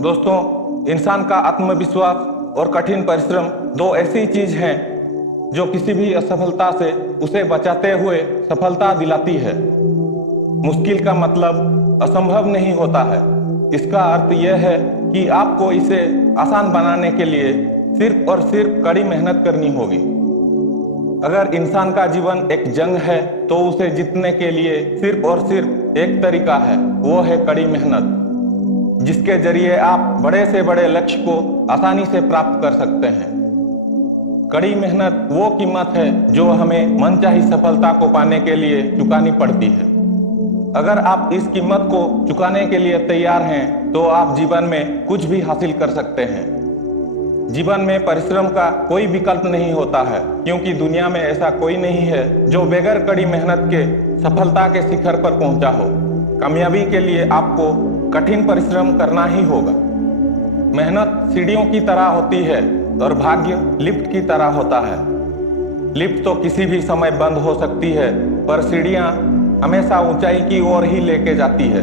दोस्तों, इंसान का आत्मविश्वास और कठिन परिश्रम दो ऐसी चीज हैं जो किसी भी असफलता से उसे बचाते हुए सफलता दिलाती है। मुश्किल का मतलब असंभव नहीं होता है। इसका अर्थ यह है कि आपको इसे आसान बनाने के लिए सिर्फ और सिर्फ कड़ी मेहनत करनी होगी। अगर इंसान का जीवन एक जंग है तो उसे जीतने के लिए सिर्फ और सिर्फ एक तरीका है, वो है कड़ी मेहनत, जिसके जरिए आप बड़े से बड़े लक्ष्य को आसानी से प्राप्त कर सकते हैं। कड़ी मेहनत वो कीमत है जो हमें मनचाही सफलता को पाने के लिए चुकानी पड़ती है। अगर आप इस कीमत को चुकाने के लिए तैयार हैं तो आप जीवन में कुछ भी हासिल कर सकते हैं। जीवन में परिश्रम का कोई विकल्प नहीं होता है, क्योंकि दुनिया में ऐसा कोई नहीं है जो बगैर कड़ी मेहनत के सफलता के शिखर पर पहुंचा हो। कामयाबी के लिए आपको कठिन परिश्रम करना ही होगा। मेहनत सीढ़ियों की तरह होती है और भाग्य लिफ्ट की तरह होता है। लिफ्ट तो किसी भी समय बंद हो सकती है, पर सीढ़ियां हमेशा ऊंचाई की ओर ही लेके जाती है।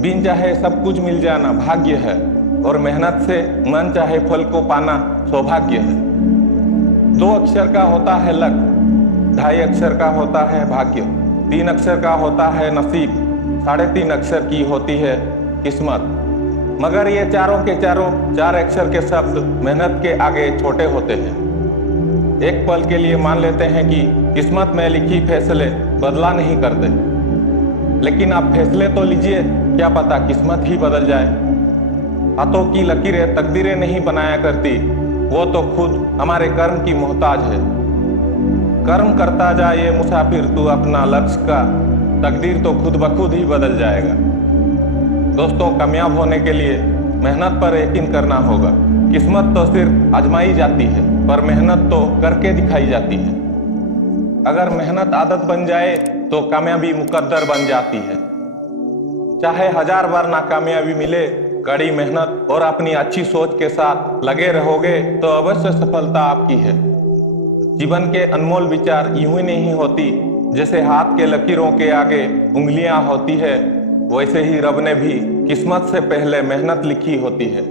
बिन चाहे सब कुछ मिल जाना भाग्य है, और मेहनत से मन चाहे फल को पाना सौभाग्य है। 2 अक्षर का होता है लक, 2.5 अक्षर का होता है भाग्य, 3 अक्षर का होता है नसीब, 3.5 अक्षर की होती है किस्मत। मगर ये चारों के चारों 4 अक्षर के शब्द मेहनत के आगे छोटे होते हैं। एक पल के लिए मान लेते हैं कि किस्मत में लिखी फैसले बदला नहीं करते, लेकिन आप फैसले तो लीजिए, क्या पता किस्मत ही बदल जाए। हाथों की लकीरें तकदीरें नहीं बनाया करती, वो तो खुद हमारे कर्म की मोहताज है। कर्म करता जा ये मुसाफिर तू अपना लक्ष्य का, तकदीर तो खुद ब खुद ही बदल जाएगा। दोस्तों, कामयाब होने के लिए मेहनत पर यकीन करना होगा। किस्मत तो सिर्फ आजमाई जाती है, पर मेहनत तो करके दिखाई जाती है। अगर मेहनत आदत बन जाए तो कामयाबी मुकद्दर बन जाती है। चाहे 1000 बार नाकामयाबी मिले, कड़ी मेहनत और अपनी अच्छी सोच के साथ लगे रहोगे तो अवश्य सफलता आपकी है। जीवन के अनमोल विचार यूं ही नहीं होती, जैसे हाथ के लकीरों के आगे उंगलियां होती है, वैसे ही रब ने भी किस्मत से पहले मेहनत लिखी होती है।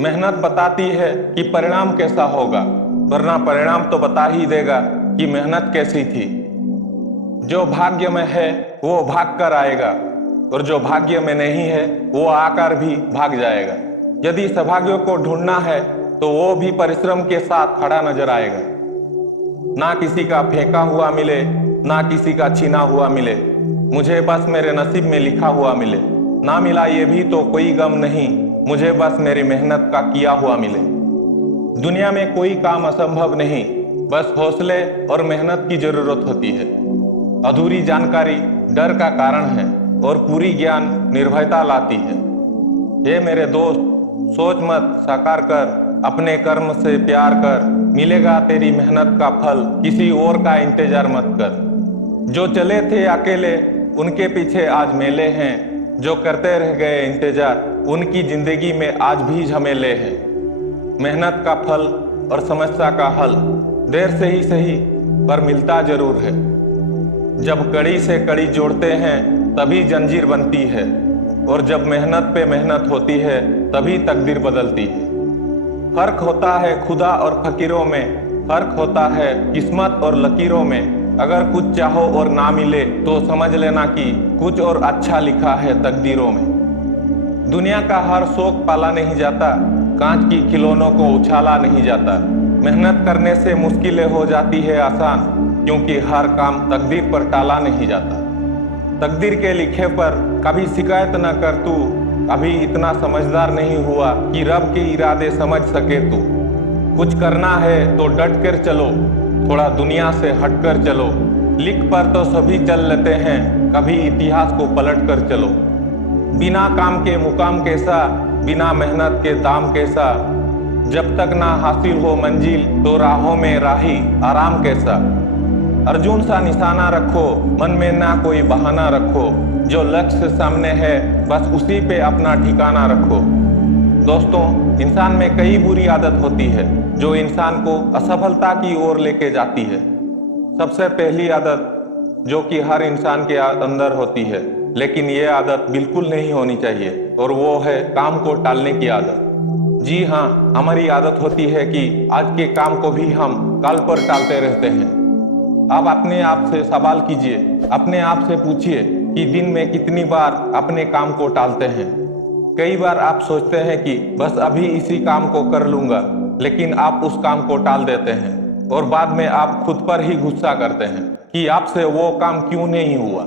मेहनत बताती है कि परिणाम कैसा होगा, वरना परिणाम तो बता ही देगा कि मेहनत कैसी थी। जो भाग्य में है वो भाग कर आएगा, और जो भाग्य में नहीं है वो आकर भी भाग जाएगा। यदि सौभाग्य को ढूंढना है तो वो भी परिश्रम के साथ खड़ा नजर आएगा। ना किसी का फेंका हुआ मिले, ना किसी का छीना हुआ मिले, मुझे बस मेरे नसीब में लिखा हुआ मिले। ना मिला ये भी तो कोई गम नहीं, मुझे बस मेरी मेहनत का किया हुआ मिले। दुनिया में कोई काम असंभव नहीं, बस हौसले और मेहनत की जरूरत होती है। अधूरी जानकारी डर का कारण है, और पूरी ज्ञान निर्भयता लाती है। ये मेरे दोस्त, सोच मत, साकार कर, अपने कर्म से प्यार कर, मिलेगा तेरी मेहनत का फल, किसी और का इंतजार मत कर। जो चले थे अकेले उनके पीछे आज मेले हैं, जो करते रह गए इंतजार उनकी जिंदगी में आज भी झमेले हैं। मेहनत का फल और समस्या का हल देर से ही सही पर मिलता जरूर है। जब कड़ी से कड़ी जोड़ते हैं तभी जंजीर बनती है, और जब मेहनत पे मेहनत होती है तभी तकदीर बदलती है। फर्क होता है खुदा और फकीरों में, फर्क होता है किस्मत और लकीरों में। अगर कुछ चाहो और ना मिले तो समझ लेना कि कुछ और अच्छा लिखा है तकदीरों में। दुनिया का हर शौक पाला नहीं जाता, कांच की खिलौनों को उछाला नहीं जाता। मेहनत करने से मुश्किलें हो जाती है आसान, क्योंकि हर काम तकदीर पर टाला नहीं जाता। तकदीर के लिखे पर कभी शिकायत न कर तू, अभी इतना समझदार नहीं हुआ कि रब के इरादे समझ सके तू। कुछ करना है तो डट कर चलो, थोड़ा दुनिया से हट कर चलो। लिख पर तो सभी चल लेते हैं, कभी इतिहास को पलट कर चलो। बिना काम के मुकाम कैसा, बिना मेहनत के दाम कैसा। जब तक ना हासिल हो मंजिल तो राहों में राही आराम कैसा। अर्जुन सा निशाना रखो, मन में ना कोई बहाना रखो। जो लक्ष्य सामने है बस उसी पे अपना ठिकाना रखो। दोस्तों, इंसान में कई बुरी आदत होती है जो इंसान को असफलता की ओर लेके जाती है। सबसे पहली आदत जो कि हर इंसान के अंदर होती है लेकिन ये आदत बिल्कुल नहीं होनी चाहिए, और वो है काम को टालने की आदत। जी हाँ, हमारी आदत होती है कि आज के काम को भी हम कल पर टालते रहते हैं। आप अपने आप से सवाल कीजिए, अपने आप से पूछिए कि दिन में कितनी बार अपने काम को टालते हैं। कई बार आप सोचते हैं कि बस अभी इसी काम को कर लूंगा, लेकिन आप उस काम को टाल देते हैं और बाद में आप खुद पर ही गुस्सा करते हैं कि आपसे वो काम क्यों नहीं हुआ।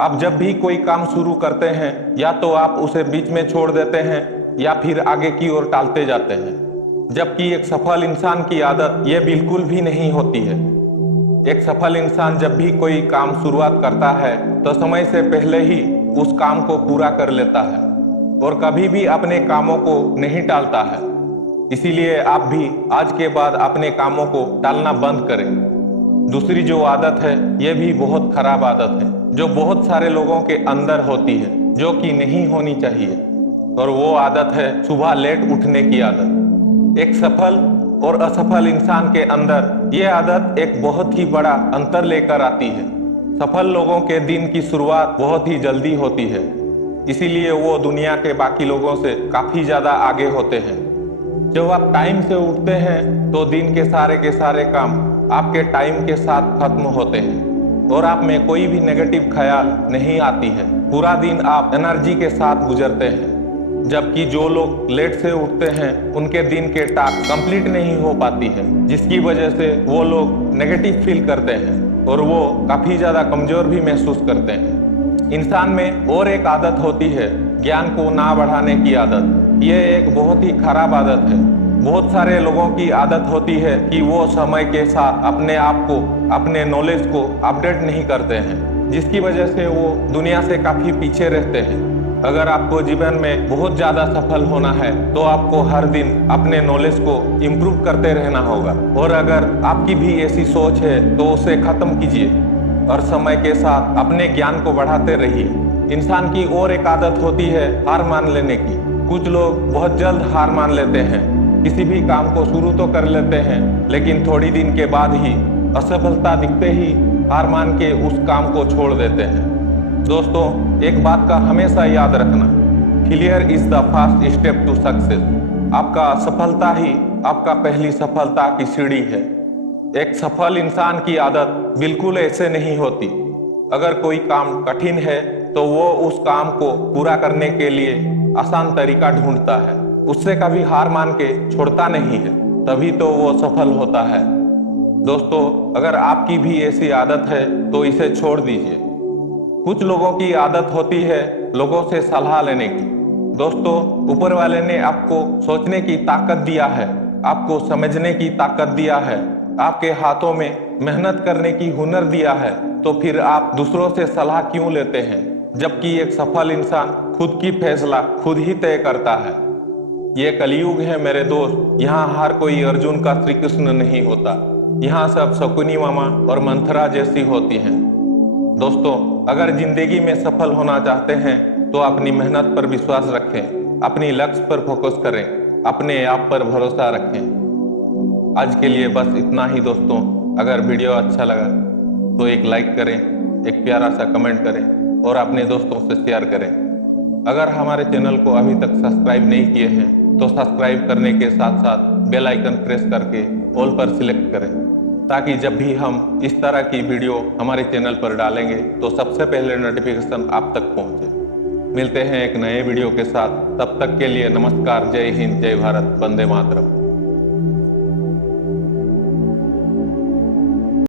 आप जब भी कोई काम शुरू करते हैं, या तो आप उसे बीच में छोड़ देते हैं या फिर आगे की ओर टालते जाते हैं, जबकि एक सफल इंसान की आदत ये बिल्कुल भी नहीं होती है। एक सफल इंसान जब भी कोई काम शुरुआत करता है तो समय से पहले ही उस काम को पूरा कर लेता है और कभी भी अपने कामों को नहीं टालता है। इसीलिए आप भी आज के बाद अपने कामों को टालना बंद करें। दूसरी जो आदत है, यह भी बहुत खराब आदत है, जो बहुत सारे लोगों के अंदर होती है, जो कि नहीं होनी चाहिए, और वो आदत है सुबह लेट उठने की आदत। एक सफल और असफल इंसान के अंदर ये आदत एक बहुत ही बड़ा अंतर लेकर आती है। सफल लोगों के दिन की शुरुआत बहुत ही जल्दी होती है, इसीलिए वो दुनिया के बाकी लोगों से काफी ज्यादा आगे होते हैं। जब आप टाइम से उठते हैं तो दिन के सारे काम आपके टाइम के साथ खत्म होते हैं और आप में कोई भी नेगेटिव ख्याल नहीं आती है। पूरा दिन आप एनर्जी के साथ गुजरते हैं। जबकि जो लोग लेट से उठते हैं उनके दिन के टास्क कंप्लीट नहीं हो पाती है, जिसकी वजह से वो लोग नेगेटिव फील करते हैं और वो काफी ज्यादा कमजोर भी महसूस करते हैं। इंसान में और एक आदत होती है, ज्ञान को ना बढ़ाने की आदत। ये एक बहुत ही खराब आदत है। बहुत सारे लोगों की आदत होती है कि वो समय के साथ अपने आप को, अपने नॉलेज को अपडेट नहीं करते हैं, जिसकी वजह से वो दुनिया से काफी पीछे रहते हैं। अगर आपको जीवन में बहुत ज्यादा सफल होना है तो आपको हर दिन अपने नॉलेज को इम्प्रूव करते रहना होगा, और अगर आपकी भी ऐसी सोच है तो उसे खत्म कीजिए और समय के साथ अपने ज्ञान को बढ़ाते रहिए। इंसान की और एक आदत होती है हार मान लेने की। कुछ लोग बहुत जल्द हार मान लेते हैं, किसी भी काम को शुरू तो कर लेते हैं, लेकिन थोड़ी दिन के बाद ही असफलता दिखते ही हार मान के उस काम को छोड़ देते हैं। दोस्तों, एक बात का हमेशा याद रखना, failure is the first step to success. आपका असफलता ही आपका पहली सफलता की सीढ़ी है। एक सफल इंसान की आदत बिल्कुल ऐसे नहीं होती। अगर कोई काम कठिन है तो वो उस काम को पूरा करने के लिए आसान तरीका ढूंढता है, उससे कभी हार मान के छोड़ता नहीं है, तभी तो वो सफल होता है। दोस्तों, अगर आपकी भी ऐसी आदत है तो इसे छोड़ दीजिए। कुछ लोगों की आदत होती है लोगों से सलाह लेने की। दोस्तों, ऊपर वाले ने आपको सोचने की ताकत दिया है, आपको समझने की ताकत दिया है, आपके हाथों में मेहनत करने की हुनर दिया है, तो फिर आप दूसरों से सलाह क्यों लेते हैं? जबकि एक सफल इंसान खुद की फैसला खुद ही तय करता है। ये कलयुग है मेरे दोस्त, यहाँ हर कोई अर्जुन का श्री कृष्ण नहीं होता। यहाँ सब शकुनी मामा और मंथरा जैसी होती हैं। दोस्तों, अगर जिंदगी में सफल होना चाहते हैं तो अपनी मेहनत पर विश्वास रखें, अपनी लक्ष्य पर फोकस करें, अपने आप पर भरोसा रखें। आज के लिए बस इतना ही दोस्तों। अगर वीडियो अच्छा लगा तो एक लाइक करें, एक प्यारा सा कमेंट करें और अपने दोस्तों से शेयर करें। अगर हमारे चैनल को अभी तक सब्सक्राइब नहीं किए हैं तो सब्सक्राइब करने के साथ साथ बेल आइकन प्रेस करके ऑल पर सिलेक्ट करें, ताकि जब भी हम इस तरह की वीडियो हमारे चैनल पर डालेंगे तो सबसे पहले नोटिफिकेशन आप तक पहुंचे। मिलते हैं एक नए वीडियो के साथ, तब तक के लिए नमस्कार, जय हिंद, जय भारत, वंदे मातरम।